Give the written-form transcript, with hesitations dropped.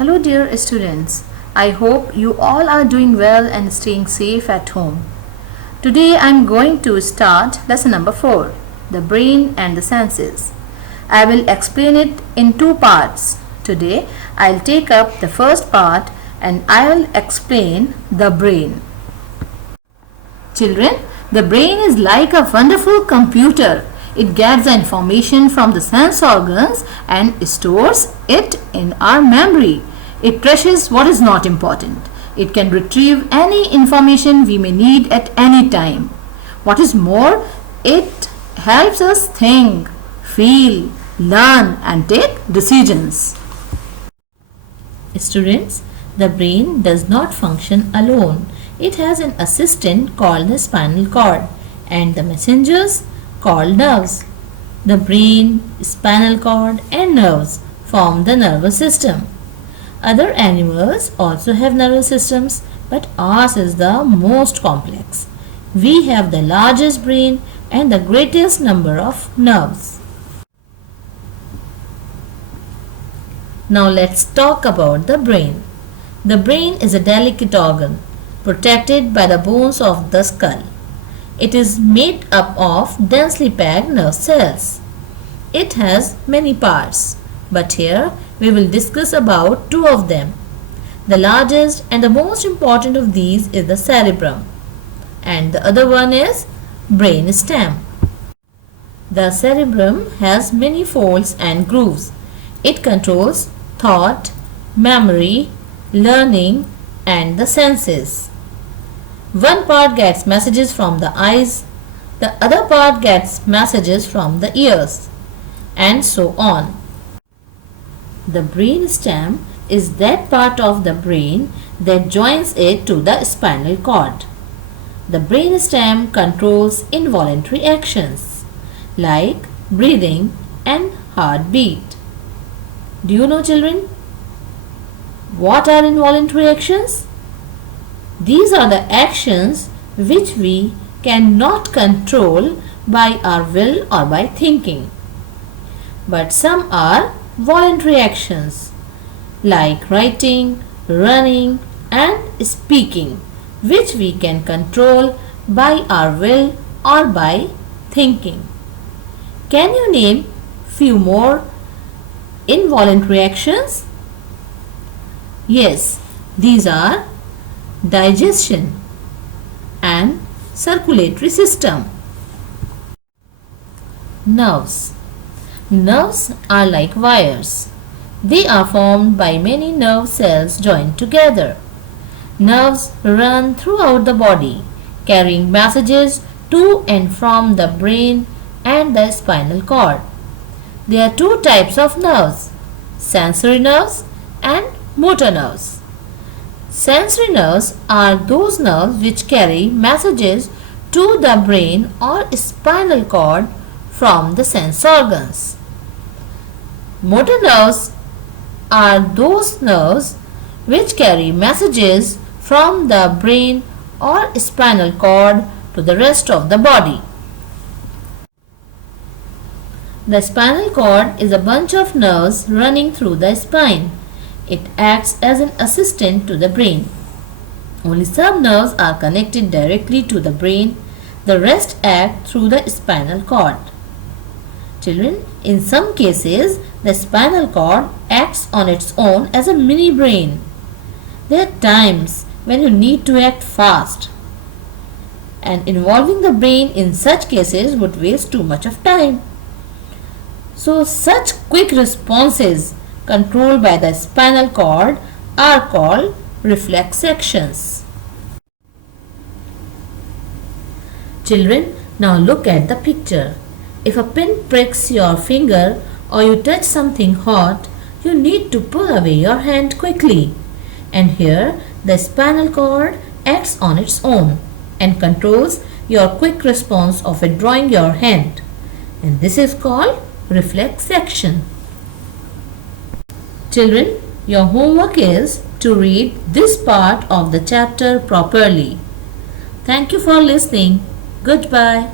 Hello, dear students. I hope you all are doing well and staying safe at home. Today I am going to start lesson number 4, the brain and the senses. I will explain it in two parts. Today I'll take up the first part and I'll explain the brain. Children, the brain is like a wonderful computer. It gets the information from the sense organs and stores it in our memory. It trashes what is not important. It can retrieve any information we may need at any time. What is more, it helps us think, feel, learn and take decisions. Students, the brain does not function alone. It has an assistant called the spinal cord and the messengers called nerves. The brain, spinal cord and nerves form the nervous system. Other animals also have nervous systems, but ours is the most complex. We have the largest brain and the greatest number of nerves. Now let's talk about the brain. The brain is a delicate organ protected by the bones of the skull. It is made up of densely packed nerve cells. It has many parts, but here we will discuss about two of them. The largest and the most important of these is the cerebrum, and the other one is brain stem. The cerebrum has many folds and grooves. It controls thought, memory, learning and the senses. One part gets messages from the eyes, the other part gets messages from the ears, and so on. The brain stem is that part of the brain that joins it to the spinal cord. The brain stem controls involuntary actions like breathing and heartbeat. Do you know, children? What are involuntary actions? These are the actions which we cannot control by our will or by thinking. But some are voluntary actions like writing, running and speaking, which we can control by our will or by thinking. Can you name few more involuntary actions? Yes, these are digestion and circulatory system. Nerves. Nerves are like wires. They are formed by many nerve cells joined together. Nerves run throughout the body, carrying messages to and from the brain and the spinal cord. There are two types of nerves, sensory nerves and motor nerves. Sensory nerves are those nerves which carry messages to the brain or spinal cord from the sense organs. Motor nerves are those nerves which carry messages from the brain or spinal cord to the rest of the body. The spinal cord is a bunch of nerves running through the spine. It acts as an assistant to the brain. Only some nerves are connected directly to the brain. The rest act through the spinal cord. Children, in some cases, the spinal cord acts on its own as a mini brain. There are times when you need to act fast, and involving the brain in such cases would waste too much of time. So, such quick responses controlled by the spinal cord are called reflex actions. Children, now look at the picture. If a pin pricks your finger or you touch something hot, you need to pull away your hand quickly. And here, the spinal cord acts on its own and controls your quick response of withdrawing your hand. And this is called reflex action. Children, your homework is to read this part of the chapter properly. Thank you for listening. Goodbye.